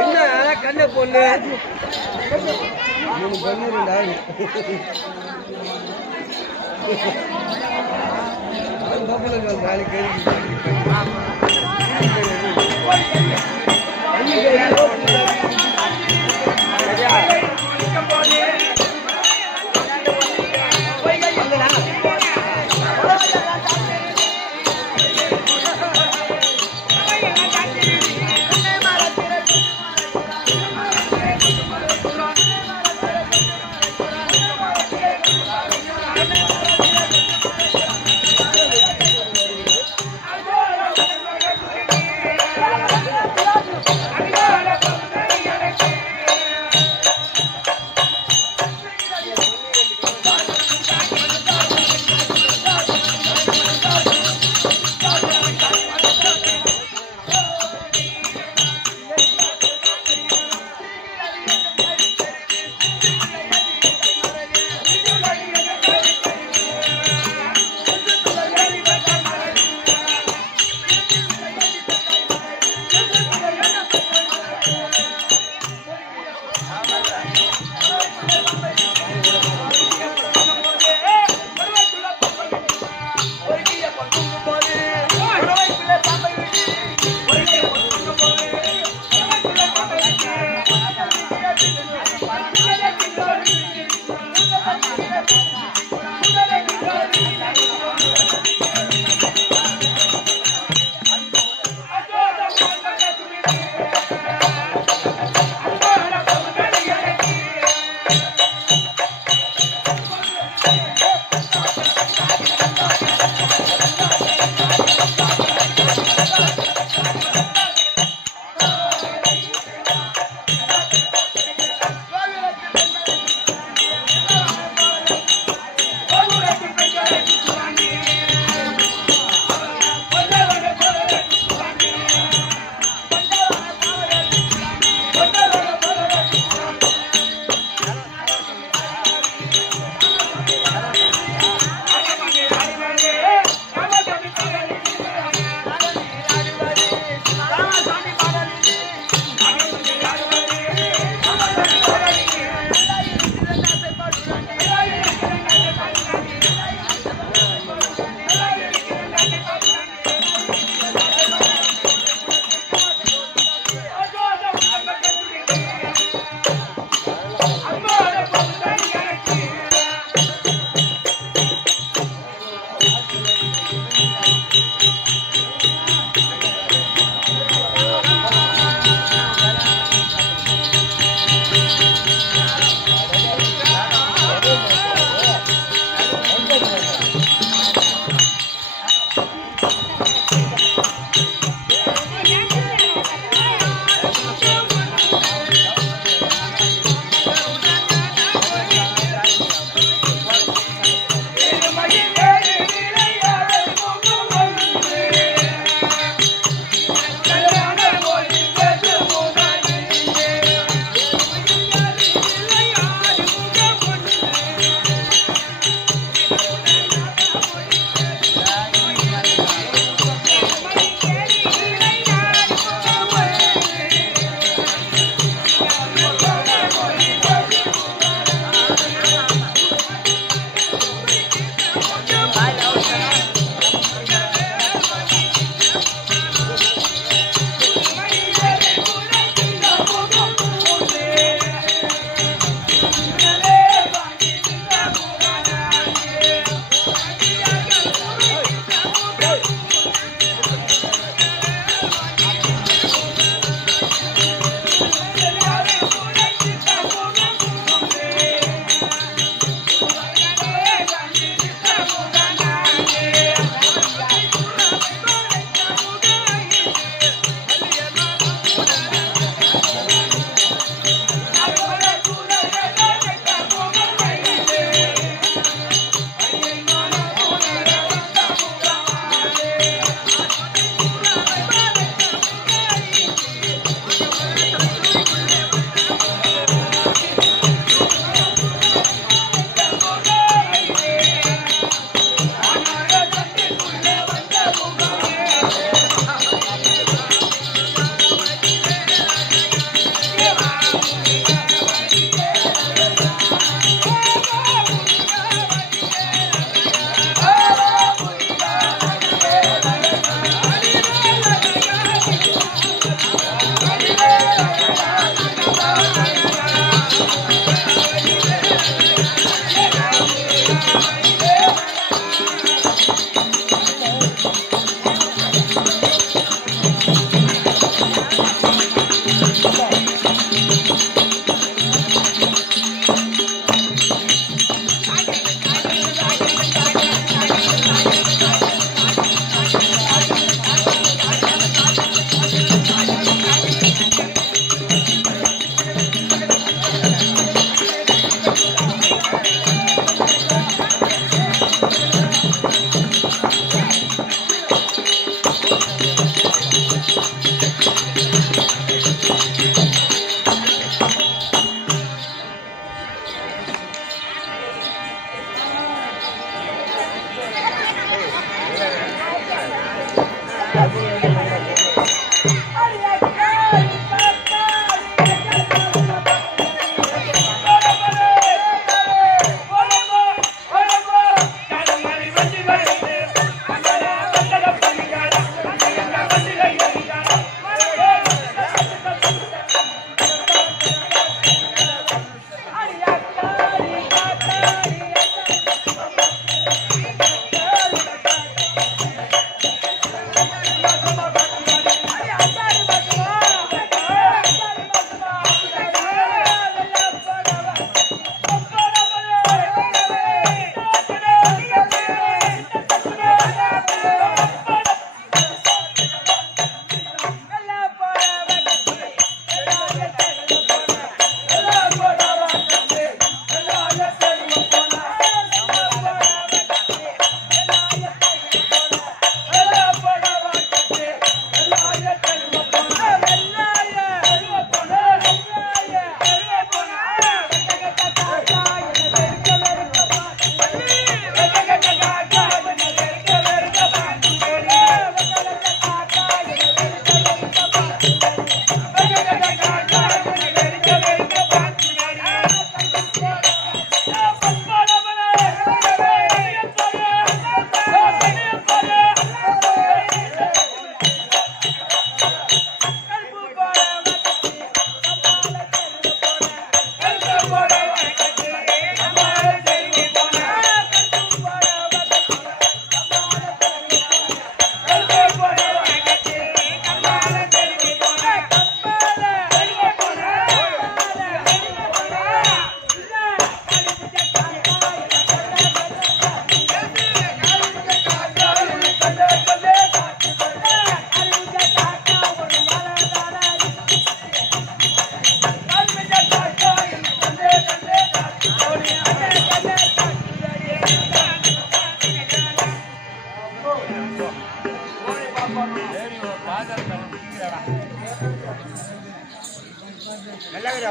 என்ன கண்ண பொண்ணு பண்ணிருந்தா நாளைக்கு Adiós.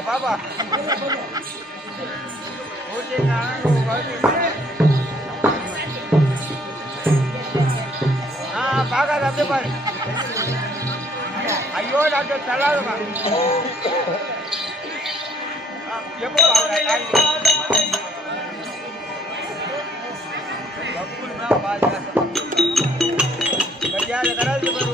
பாப்பா பார்க்காத அப்படியே பாரு. ஐயோ டாக்டர் தள்ளாதுமா எப்போ கடலுக்கு போய்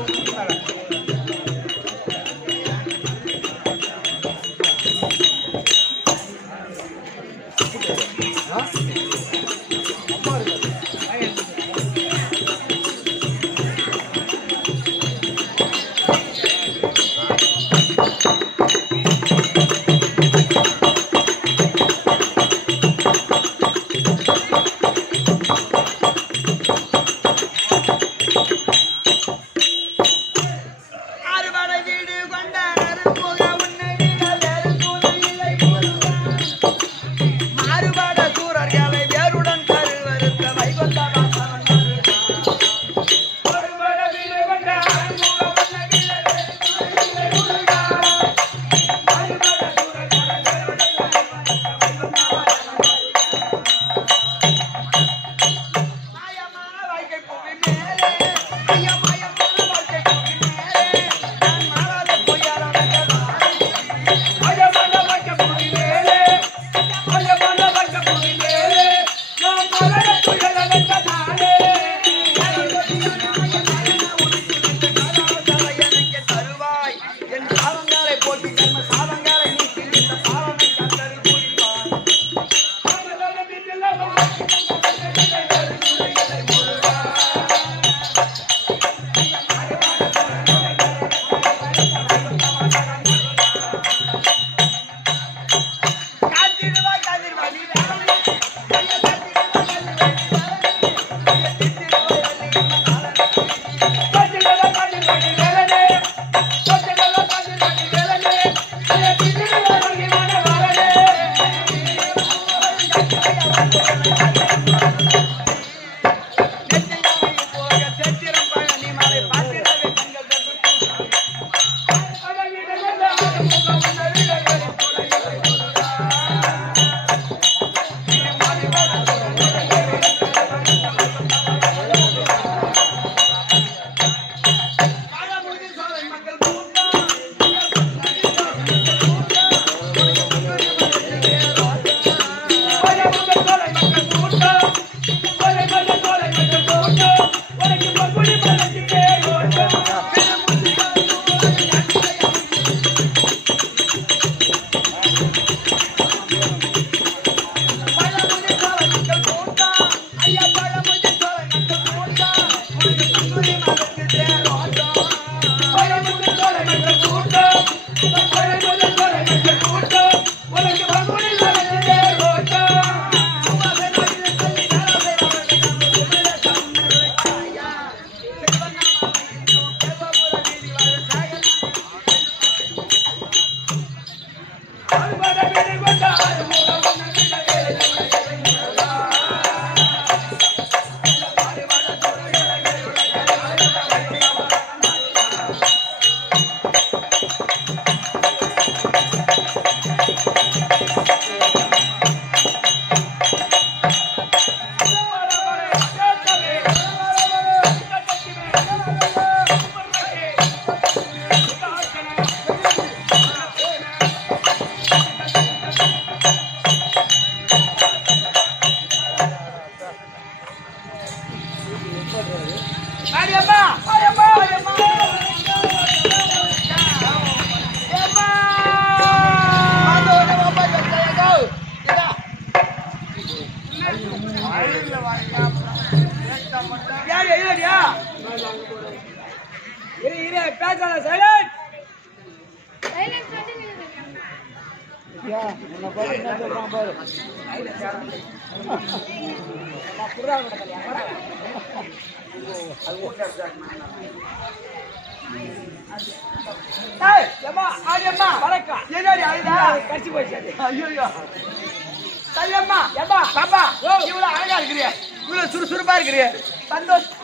சுறுசுறுப்பா இருக்கிறீ சந்தோஷம்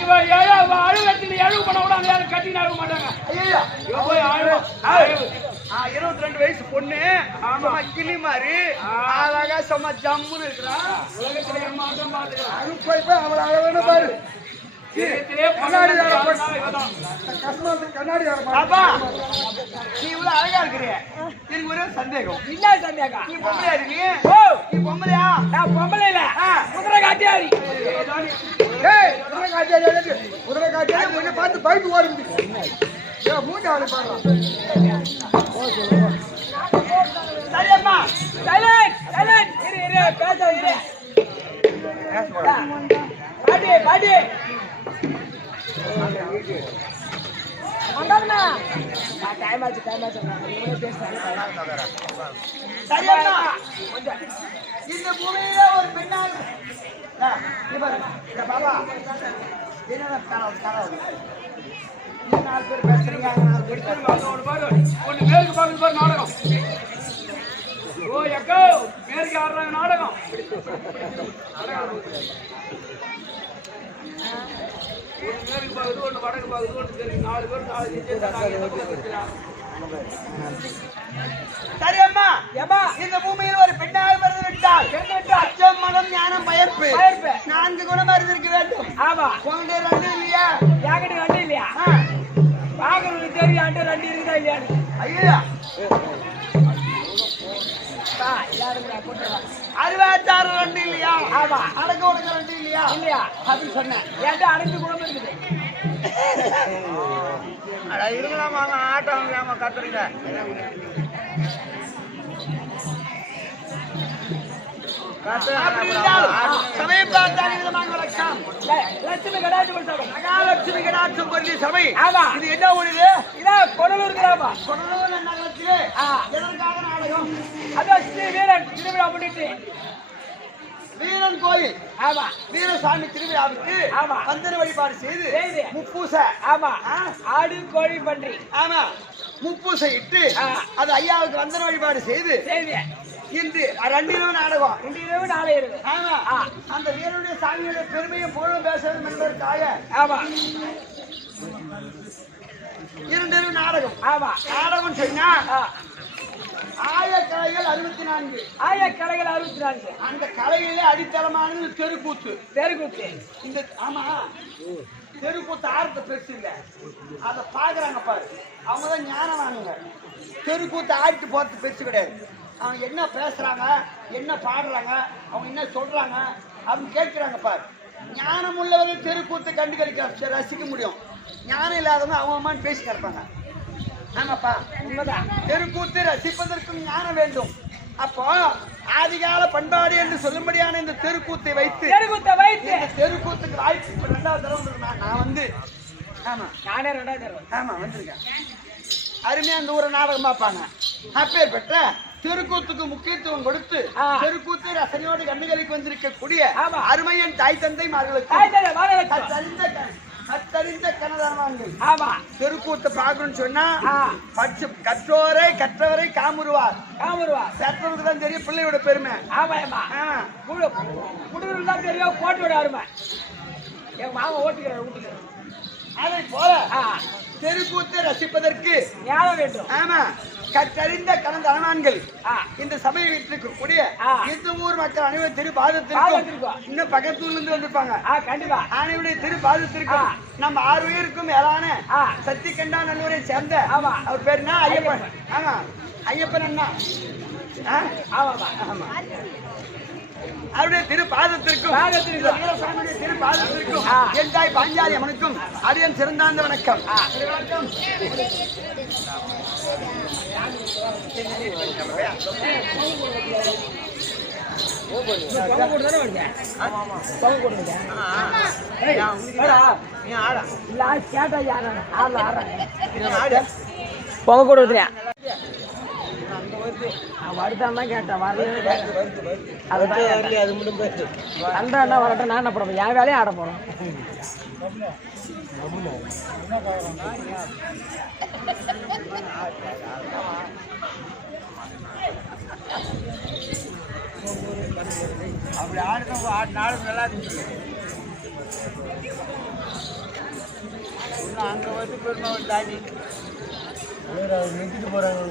இவன் அழுகத்தில் எழுவு பண்ண கூட அந்த யாரும் கட்டின்னு அழுக மாட்டாங்க. ஐயா இவன் போய் அழுவான். 22 வயசு பொண்ணு ஆமா கிளி மாதிரி அழகா சும்மா ஜம்முன்னு இருக்கிறான். உலகத்திலே மாற்றம் பார்த்துக்கிறான். அது போய் அவளை அழகான பாரு கண்ணாடி அப்பா நீ இவ்வளவு அழகா இருக்கிறிய எனக்கு ஒரே சந்தேகம். என்ன சந்தேகம்? நீ பொம்பளையா இருக்கீ? நீ பொம்பளையா? நான் பொம்பளை இல்ல, குதிரை காட்டியாரி. குதிரை காட்டியாரி முன்ன பார்த்து பயந்து ஓடுது. மூட்டை அவளை பாடுறான். சரியம்மா சைலண்ட் சைலண்ட் இரு பேச இரு. பாடி பாடி வந்தாருண்ணா. டைம் ஆச்சு சரியம்மா இந்த பூமியில ஒரு பெண்ணால் பாபா என்ன 4 பேர் பேசுறீங்க. 4 பேர் ஒண்ணு மேற்கு பக்கத்து பாரு நாடகம். ஓ எக்கோ மேற்கு ஆடுறாங்க நாடகம். ஒன்று மேற்கு பக்கத்து ஒன்று வடக்கு பக்கத்து ஒன்று தெரியும். 4 பேர் 4 சரியம்மா ஏமா இந்த பூமியில் ஒரு பெண்ணாக பிறந்து விட்டால் அச்சம் மனம் ஞானம் பயர்ப்பு 4 குணம் அறிந்திருக்க வேண்டும். ஆமா உங்களுடைய 2 இல்லையா? யாக்கிட்ட 2 இல்லையா? பாக்குறதுக்கு தெரியும் 2 இருக்குதா இல்லையான்னு. ஐயா அறிவாச்சாரம் 2 இல்லையா? ஆமா அடக்க உடக்க 2 இல்லையா? இல்லையா அப்படி சொன்னேன். ஏன்டா அனைத்து குணமும் இருக்குது. அட இருக்கலாம் வாங்க ஆட்டம் ஏமா கத்துறீங்க. லட்சுமி கடாட்சி சபை. மகாலட்சுமி கடாட்சம் பள்ளி சபை. ஆமா இது என்ன ஊரு? இதான் கொடலூர் கிராமம். கொடலூர் நகரத்திலே எதற்காக நாடகம்? அதான் ஸ்ரீ வீரன் திருவிழா முன்னிட்டு வீரன் கோயில். ஆமா வீரசாமி திருவிழாவுக்கு ஆமா வந்தன வழிபாடு செய்து முப்பூச ஆமா ஆடு கோழி பன்றி ஆமா முப்பூசை இட்டு அது ஐயாவுக்கு வந்தன வழிபாடு செய்து இன்று 2 இரவு நாடகம். 2 இரவு நாளை இரவு. ஆமா அந்த வீரனுடைய சாமியுடைய பெருமையும் புகழும் பேச வேண்டும் என்பதற்காக ஆமா 2 இரவு நாடகம். ஆமா நாடகம் சொன்னா ஆயக்கலைகள் 64. ஆயக்கலைகள் 64. அந்த கலைகளிலே அடித்தளமானது தெருக்கூத்து. தெருக்கூத்து இந்த ஆமா தெருக்கூத்து ஆரத்தை பெருசு இல்ல, அதை பாக்குறாங்க பாரு, அவங்கதான் ஞானமானுங்க. தெருக்கூத்து ஆடிட்டு போறது பெருசு கிடையாது. அவங்க என்ன பேசுறாங்க, என்ன பாடுறாங்க, அவங்க என்ன சொல்றாங்க அப்படின்னு கேட்கிறாங்க பாரு. ஞானம் உள்ளவர்கள் தெருக்கூத்து கண்டுகளிக்க ரசிக்க முடியும். ஞானம் இல்லாதவங்க அவங்க அம்மான்னு பேசி கிடப்பாங்க. ஆமாப்பா உண்மைதான். தெருக்கூத்து ரசிப்பதற்கும் ஞானம் வேண்டும். அப்போ ஆதிகால பண்பாடு என்று சொல்லும்படியான இந்த தெருக்கூத்தை வைத்து தெருக்கூத்துக்கு வாய்ப்பு 2வது தடவை நான் வந்து ஆமா நானே 2வது தடவை ஆமா வந்திருக்கேன். அருமையா அந்த ஊரை நாடகம் பார்ப்பாங்க. அப்பேற்பட்ட தெருக்கூத்துக்கு முக்கியத்துவம் கொடுத்து தெருக்கூத்து ரசனையோடு கண்ணுகளுக்கு வந்திருக்கக்கூடிய அருமையன் தாய் தந்தை கற்றறிந்த கனதானவான்கள். ஆமா தெருக்கூத்தை பார்க்கணும்னு சொன்னா கற்றோரை கற்றவரை காமுருவார். கற்றவருக்கு தான் தெரியும் பிள்ளையோட பெருமை. ஆமா குடும்பம் தான் தெரியும் கோட்டையோட அருமை. என் மாமா ஓட்டுக்கிறார். அதை போல தெருக்கூத்தை ரசிப்பதற்கு ஞானம் வேண்டும். ஆமா கற்றறிந்த கலந்த அனுமான்கள் இந்த சபையில் இருக்கக்கூடிய இந்த ஊர் மக்கள் அனைவரும் திருப்பாதத்திற்கும் இன்னும் பக்கத்தூர்ல இருந்து வந்திருப்பாங்க. கண்டிப்பா அனைவருடைய திருப்பாதத்திற்கும் நம்ம 6 பேருக்கும் மேலான சக்தி கண்டா நல்லூரை சேர்ந்த அவர் பேர் என்ன? ஐயப்பன். ஆமா ஐயப்பன் அண்ணா. ஆமா அவருடைய திருப்பாதத்திற்கும் வீரசாமியுடைய திருப்பாதத்திற்கும் என் தாய் பாஞ்சாலி அம்மனுக்கும் அடியன் சிறந்தாந்த வணக்கம். வணக்கம். பொங்க கொடுத்துறியா வருதான் கேட்டேன். வரல வரட்டும். நான் என்ன பண்ண என் வேலையை ஆட போறோம். அப்படி ஆடுறவங்க 4 நாள் நல்லா இருந்துச்சு. அங்க வந்து பெருமாள் தாண்டி நிறுத்திட்டு போறாங்க.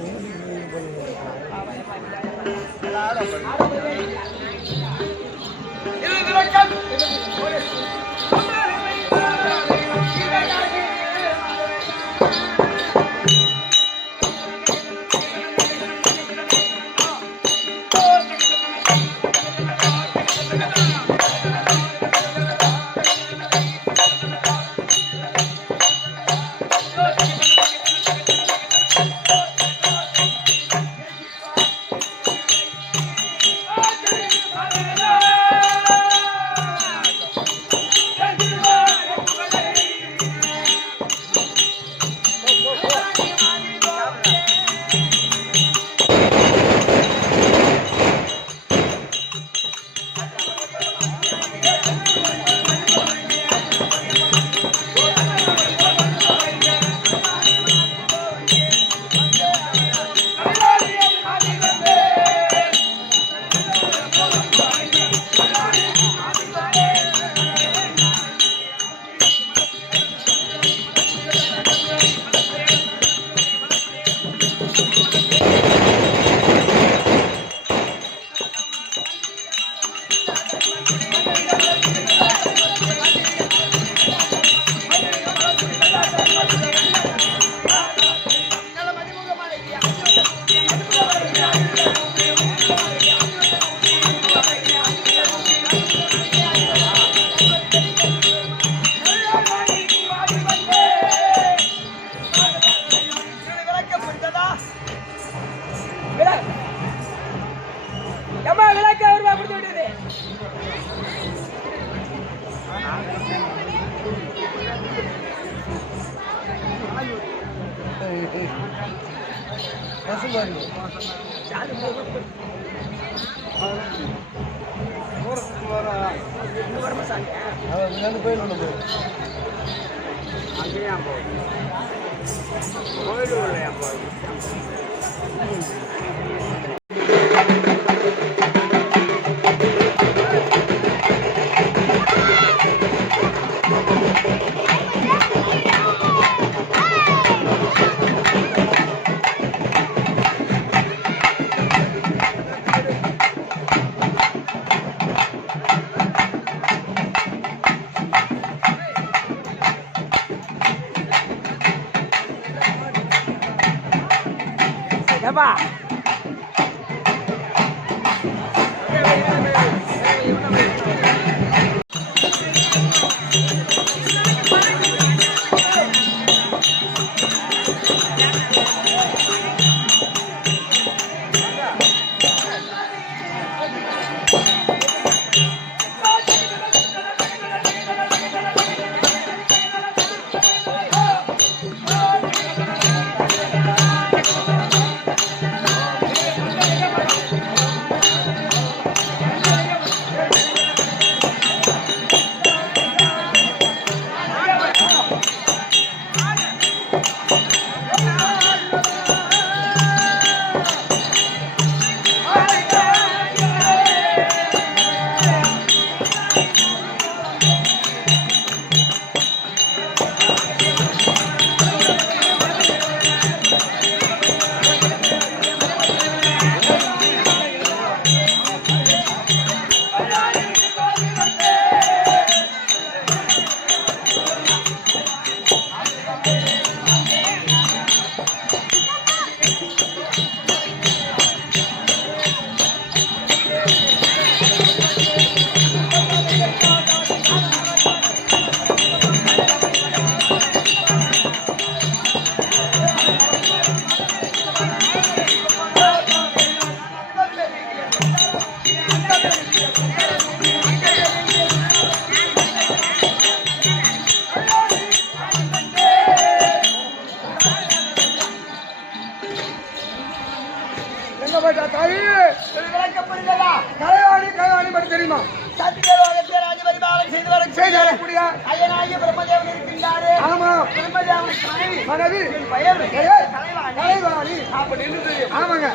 ஆமாங்க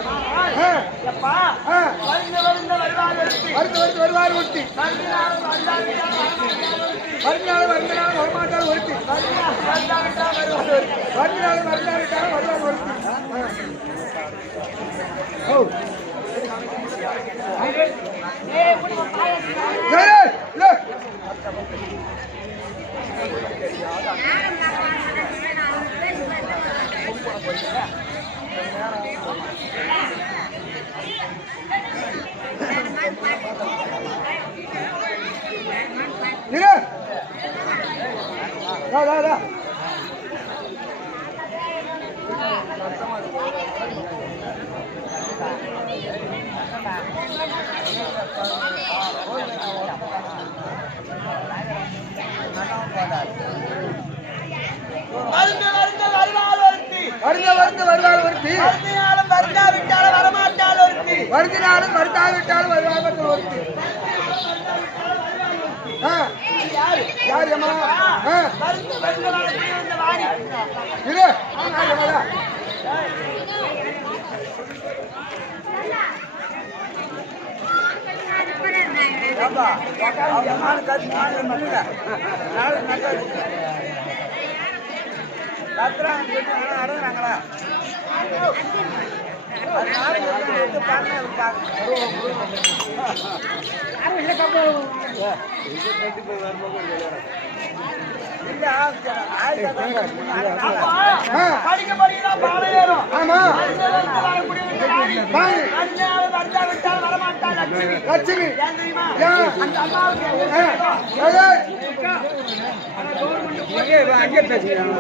எப்பா வருந்த வருவார் ஒருத்தி வருவார் ஒருத்தி வருந்தினாலும் வரமாட்டால் ஒருத்தி வருவார் ஒருத்தி வருவார் ஒருத்தி வருந்தினாலும் வருந்தாவிட்டாலும் வரமாட்டால் ஒருத்தி வருந்தினாலும் வருந்தாவிட்டாலும் வருவார் ஒருத்தி யார் அம்மா வருந்த வந்த வாணி இரு அடங்குறாங்களா படிக்க படிக்கலாம் பாடம் ஏறும் ஆமா வரமாட்டான் லட்சுமி ஏன் தெரியுமா ஏன்? அந்த அம்மாவுக்கு அங்கே பேசுகிறேன்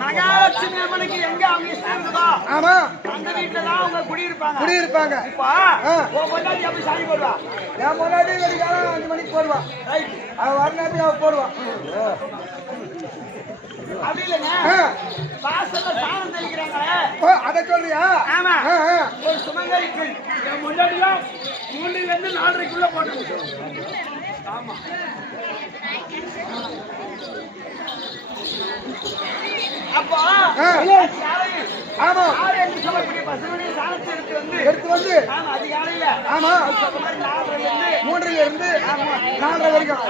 மகாலட்சுமி அம்மனுக்கு எங்க அவங்க இஷ்டம் இருக்குதோ ஆமா அந்த வீட்டுல தான் அவங்க குடியிருப்பாங்க இப்ப உன் பொண்டாட்டி அப்படி சாமி போடுவா என் முன்னாடி வெடிக்காலம் 5 மணிக்கு போடுவான் அவன் வர நேரத்துக்கு அவன் போடுவான் அப்படி இல்லைங்க வாசல்ல சாணம் தெளிக்கிறாங்களே அதை சொல்றியா ஆமா ஒரு சுமங்கலி பெண் என் முன்னாடிலாம் 3 ல இருந்து 4:30க்குள்ள போட்டு ஆமா அப்போ ஆமா யாரு என்று சொல்லக்கூடிய பசுமணி சாணத்தை எடுத்து வந்து ஆமா அதிகாலையில ஆமா சொல்ற மாதிரி 4 3 இருந்து 4 வரைக்கும்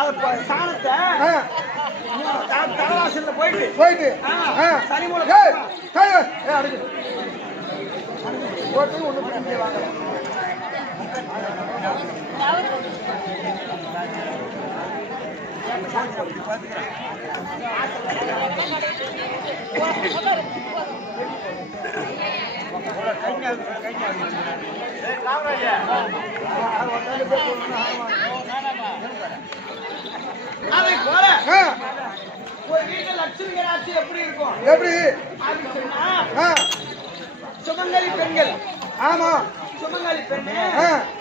அது சாணத்தை தலைவாசல்ல போயிட்டு சனி மூலம் அடுக்கு போட்டு ஒண்ணு பண்ணி வாங்க அதை போல ஒரு வீட்டுல லட்சுமி ராட்சி எப்படி இருக்கும் எப்படி அப்படின்னு சொன்னா சுமங்கலி பெண்கள் ஆமா சுமங்கலி பெண்ணு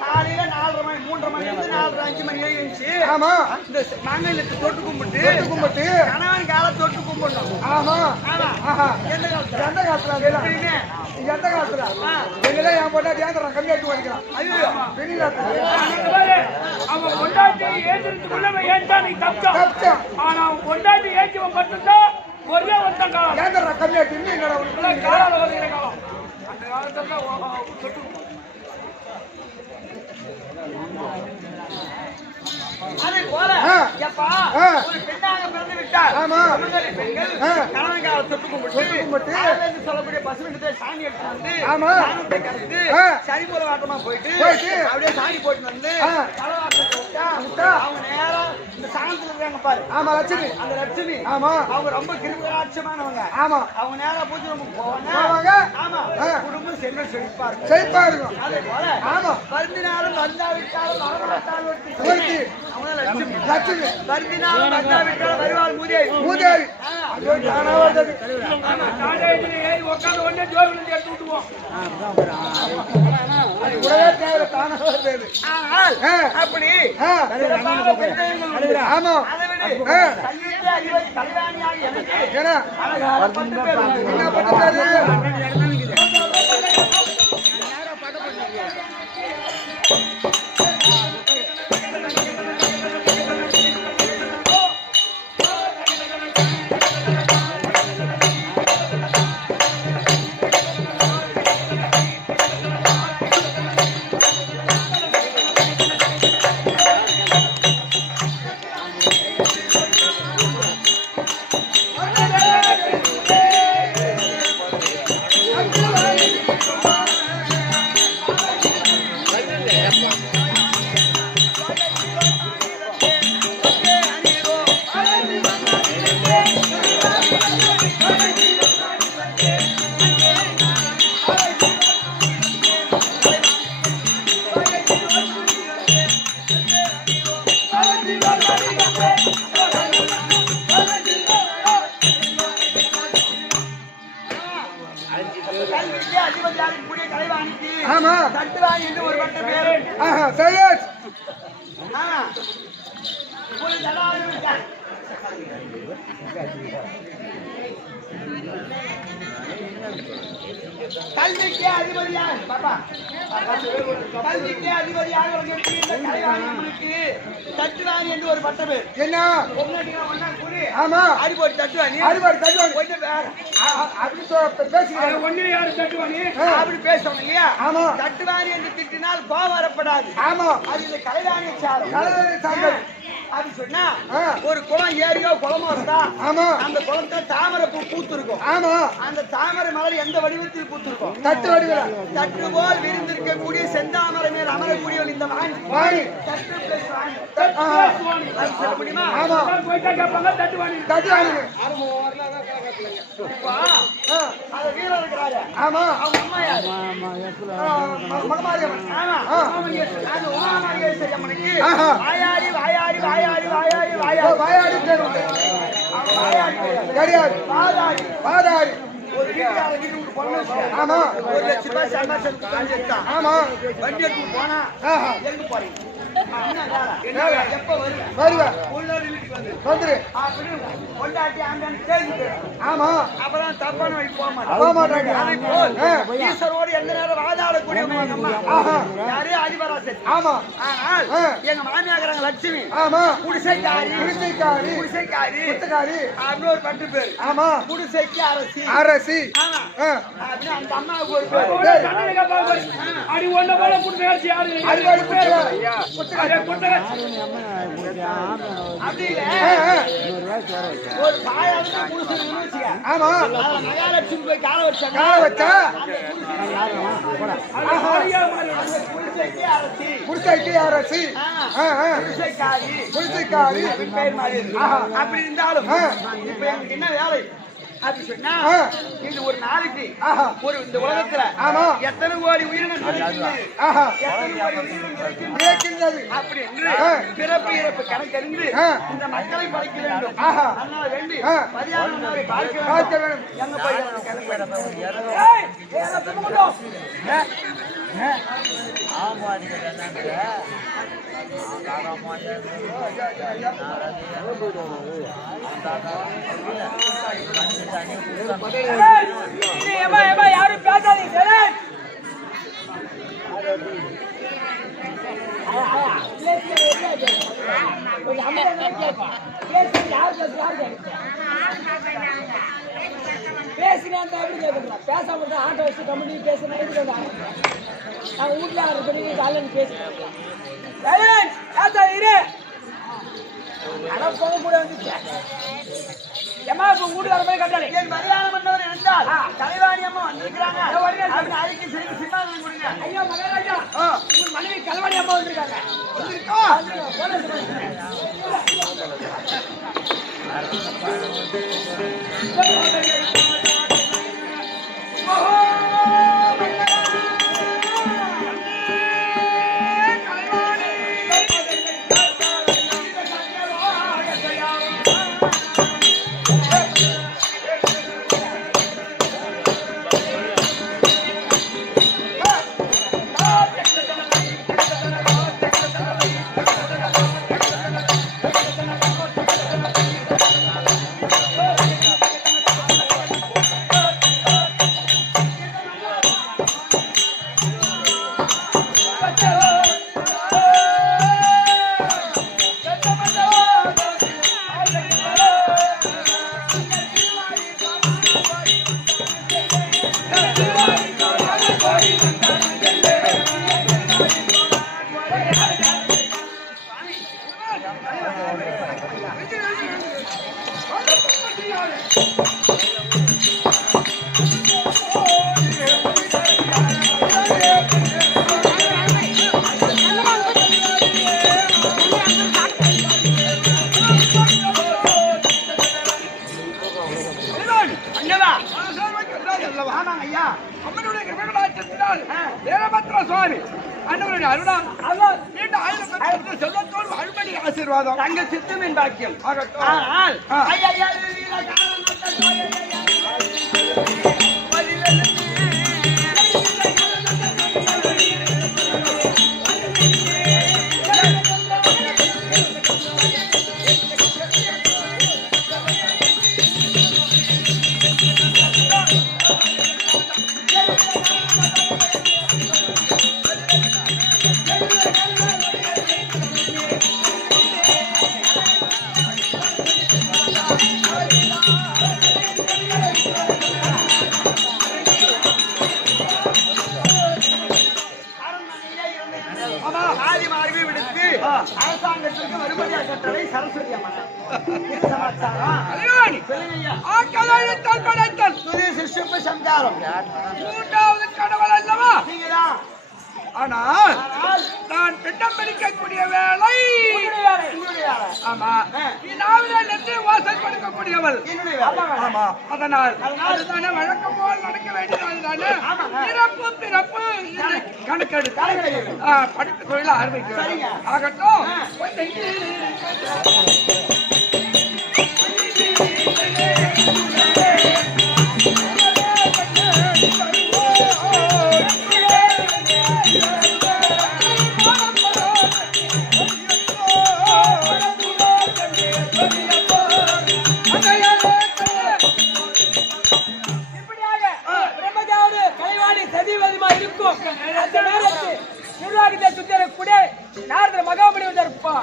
காலையில 4:30 மணி 3:30 மணி இருந்து 4:30 5 மணி எழுந்துச்சு ஆமா இந்த மாங்கல்யத்தை தொட்டு கும்பிட்டு கணவன் காலை தொட்டு கும்பிடணும் ஆமா ஆமா எந்த காலத்துல எந்த காலத்துல எங்கதான் என் பொண்டாட்டி ஏந்திரம் கம்மியாட்டு வாங்கிக்கலாம் ஐயோ அவன் கொண்டாட்டி ஏற்றுறதுக்குள்ள ஏற்றா நீ தப்பிச்சான் ஆனா அவன் கொண்டாட்டி ஏற்றுவன் மட்டும்தான் ஒரே ஒருத்தன் காலம் ஏந்திரம் கம்மியாட்டு இன்னும் என்னடா காலால வருகிற காலம் அந்த காலத்துல தொட்டு அதே போல எப்பா ஒரு பெண்ணாக பிறந்து விட்டார் சுமங்கலி பெண்கள் கணவன் காலை தொட்டு கும்பிட்டு சொல்லக்கூடிய பசுவிட்டு சாணி எடுத்து வந்து சாணத்தை கலந்து சரிமுறை ஆட்டமா போயிட்டு அப்படியே சாணி போட்டு வந்து தலைவாசத்தை அவங்க நேரம் இந்த சாணத்துல இருக்காங்க பாரு ஆமா லட்சுமி அந்த லட்சுமி ஆமா அவங்க ரொம்ப கிருபராட்சமானவங்க ஆமா அவங்க நேரம் பூஜை ரூமுக்கு போவாங்க ஆமா குடும்பம் செல்வம் செழிப்பா இருக்கும் அதே போல ஆமா வருந்தினாலும் வந்தாவிட்டாலும் வரமாட்டாலும் அவங்க லட்சுமி வருந்தினாலும் வந்தாவிட்டாலும் வருவாள் மூதேவி ஐயோ தானா வருது ஏறி உட்காந்து உடனே ஜோதில எடுத்து விட்டுவோம் அது உடனே தேவை தானா வருது ஆனால் அப்படி ஆமா அதை கல்விக்கு அதிபதி கல்யாணியாக எனக்கு ஏன்னா அழகான பட்டு பேர் உண்டு. என்ன பண்ணுறாரு கல்விக்கு அதிபதியாக இருக்கக்கூடிய கலைவாணிக்கு ஆமா தட்டுவாணி என்று ஒரு பட்ட பேர். ஆஹா சைலன்ஸ் ஆ. ஒரு தடவை இருக்கா? கல்விக்கு அதிபதியாக பாப்பா கல்விக்கு அதிபதியாக இருக்கக்கூடிய கலைவாணி அம்மனுக்கு தட்டுவாணி என்று ஒரு பட்ட பேர். என்ன ஒன்னா கூடி ஆமா அடிபோட்டு தட்டுவாணி அறுபாடு தட்டுவாங்க கொஞ்சம் வேற அப்படி பேசுகிறேன் ஒண்ணு யாரு தட்டுவானி அப்படி பேசணும் இல்லையா? ஆமா தட்டுவாணி என்று திட்டினால் கோபம் வரப்படாது. ஆமா அது இந்த கலைவாணியை சாரும். கலைவாணியை சார்ந்தது. அப்படி சொன்னா ஆ. ஒரு குளம் ஏரியோ குளமோ இருந்தா ஆமா அந்த குளத்துல தாமரை பூ பூத்து இருக்கும். ஆமா அந்த தாமரை மலர் எந்த வடிவத்தில் பூத்திருக்கும்? தட்டு வடிவில் தட்டு போல் விரிந்திருக்கக்கூடிய செந்தாமரை மேல் அமரக்கூடியவள் இந்த வாணி. வாணி தட்டு plus வாணி. ஆஹா. அது சொல்ல முடியுமா? ஆமா போயிட்டா கேட்பாங்க தட்டுவானி தட்டுவாங்க இப்ப, அந்த வீரர் இருக்கிறாரு. ஆமா அவங்க அம்மா யாரு? மகமாரியம்மன் ஆமா. ஆ. அந்த உமாமகேஸ்வரி அம்மனுக்கு ஆஹா. வாயாடி வாயாடி வாயாடி வாயாடி ஓ, வாயாடி வாயாடி பேர் உண்டு. அவன் வாயாடி கிடையாது. கிடையாது வாதாடி. பாதாடி ஒரு வீட்டுக்கார வீட்டுக்கு பொண்ணு வச்சுக்க. ஆமா 1 லட்சம் ரூபாய் சம்பாதிச்சு காஞ்சி எடுத்தான். ஆமா வண்டி எடுத்து போனா ஆஹா எங்க போறீங்க? என்ன வேலை? என்ன வேலை? எப்ப வருவ? வருவ உள்ளாடி வீட்டுக்கு வந்து வந்துரு அப்படின்னு கொண்டாட்டி ஆண்டான்னு கேள்வி கேட்கும். ஆமா அப்புறம் தப்பான வழி போக போக மாட்டாங்க. மாட்டாங்க. ஈஸ்வரோடு எந்த நேரம் வாதாடக்கூடிய எங்க அம்மா. ஆஹா. யாரு? ஆதிபராசக்தி. ஆமா ஆனால் ஆ. எங்க மாமியாக்குறாங்க லட்சுமி ஆமா குடிசைக்காரி குடிசைக்காரி குடிசைக்காரி குத்தக்காரி அப்படின்னு ஒரு பட்டு பேர். ஆமா குடிசைக்கு அரசி. அரசி ஆமா. ஆ. அப்படின்னு அந்த அம்மாவுக்கு ஒரு பேர். அடி ஒண்ணு போல குடுத்து யாரு அறுபாடு குத்தக்காரி. அப்படி இல்ல ஆ, ஆ. ஒரு பாயாளுக்கு குடிசை வச்சுக்க. ஆமா அதுல மகாலட்சுமி போய் கால வச்சாங்க. கால வச்சா அந்த குடிசைக்கு அரசி. குடிசைக்கு அரசி ஆ, ஆ. குடிசைக்காரி குடிசைக்காரி அப்படின்னு பேர் மாறி இருக்கு. அப்படி இருந்தாலும் ஆ. இப்ப எனக்கு என்ன வேலை அப்படி சொன்னா ஆ. இது ஒரு நாளைக்கு ஆஹா ஒரு இந்த உலகத்துல ஆமா எத்தனை கோடி உயிரினங்கள் இருக்கின்றது? ஆஹா எத்தனை கோடி உயிரினங்கள் இருக்கின்றது? கேட்கின்றது அப்படி என்று ஆ. பிறப்பு இறப்பு கணக்கறிந்து ஆ. இந்த மக்களை படைக்க வேண்டும். ஆஹா. அதனால வேண்டி ஆ. மதியானவரை பார்க்க பார்க்க வேண்டும். வேண்டும். எங்க போய் எனக்கு கணக்கு வேண்டும். யாரும் பேசாதீங்க பேசினா எப்படி கேட்கலாம்? பேசாம ஆட்டோ வச்சு கம்பெனி பேசினா நாங்க வீட்டுல சொல்லி காலையில் பேசுறேன். இரு ஆனா போக கூட வந்துச்சு. ஏமா இப்ப வீட்டு வர மாதிரி கட்டாளி என் மதியானம் பண்ணவர் இருந்தால் கலைவாணி அம்மா வந்திருக்கிறாங்க. அப்படின்னு அழைக்கி சொல்லி சிம்மாசனம் கொடுங்க. ஐயா மகாராஜா உங்க மனைவி கலவாணி அம்மா வந்திருக்காங்க. ஆமாங்க ஐயா. அம்மனுடைய கிருபைகளால் வீரபத்ர சுவாமி அண்ணனுடைய அருளால் மீண்டும் ஆயிரம் செல்வத்தோடு அருள்மணி ஆசீர்வாதம் தங்க சித்தமின் பாக்கியம். ஆகட்டும். ஆனால் ஐயா, ஐயா, ஆதிமார்பை விடுத்து அரசாங்கத்திற்கு மறுபடியாக கட்டளை சரஸ்வதி அம்மன். இது சமாச்சாரம். சொல்லுங்க ஐயா. துதி சிஷ்யப்பு சஞ்சாரம். மூன்றாவது கடவுள் அல்லவா நீங்கதான். ஆனால் நான் பிண்டம் பிடிக்கக்கூடிய வேலை உங்களுடைய வேலை. ஆமா நாவிலே நின்று வாசல் கொடுக்கக்கூடியவள் என்னுடைய வேலை. ஆமா அதனால் அதுதானே வழக்கம் போல் நடக்க வேண்டியது. பிறப்பு பிறப்பு கணக்கெடுத்து படிப்பு தொழில ஆரம்பிக்கிறேன். ஆகட்டும். அந்த நேரத்தில் நிர்வாகத்தை சுத்தரக்கூடிய நாரத மகாமணி வந்திருப்பா.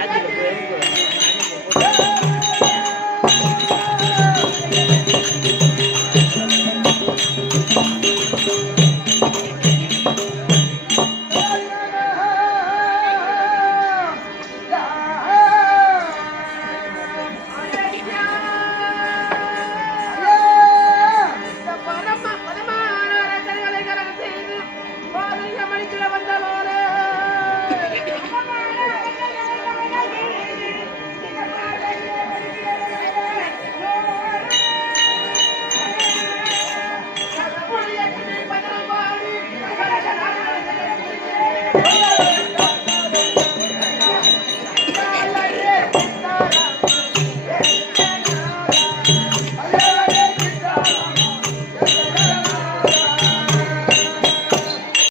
வாங்கிக்கலாம்